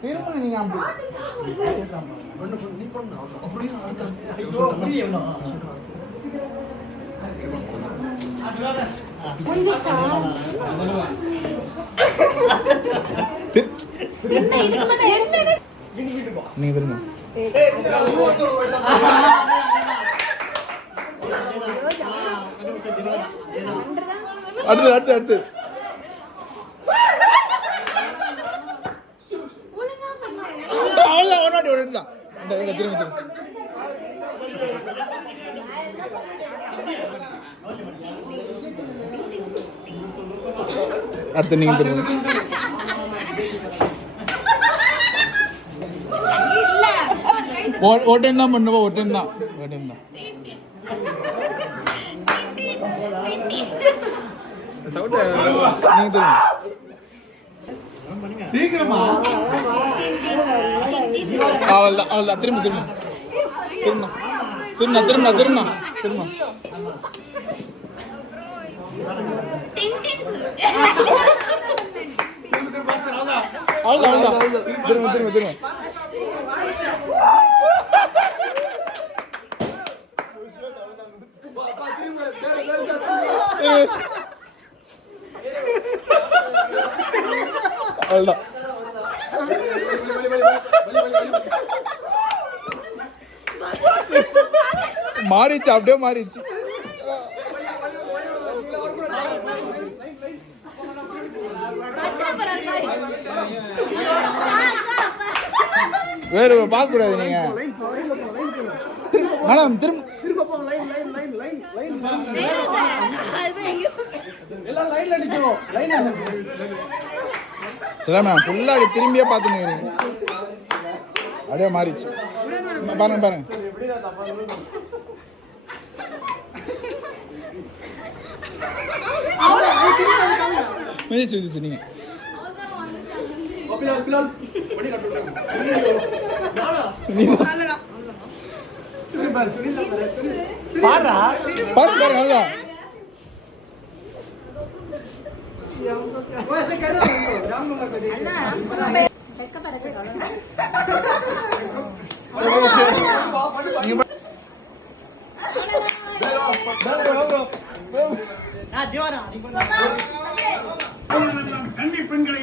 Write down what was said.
திரும்ப நீங்க அப்படி நீங்க திரும்ப அடுத்து அடுத்து அடுத்து அவ்வளோதான் ஒன்னாடி ஒரு தான் திரும்ப திரும்ப அடுத்து நீங்க திரும்ப ஒரு டைம் தான் பண்ணுவோம் ஒரு டைம் தான் நீங்க திரும்ப சீக்கிரமா அவ்வளோதான் திரும்ப திரும்ப திரும்ப திரும்ப திரும்ப திரும்ப அவ்வளோதான் திரும்ப திரும்ப திரும்ப அவ்வளோதான் மாறிச்சு அப்படியே மாறிச்சு வேற பார்க்க கூடாது நீங்க மேடம் திரும்ப சரி மேம் ஃபுல்லா அப்படி திரும்பியே பார்த்துன்னு அப்படியே மாறிச்சு பாருங்க பாருங்க மிதிச்சு மிதிச்சு நீங்க பாருங்க பாருங்க கன்னி பெண்களை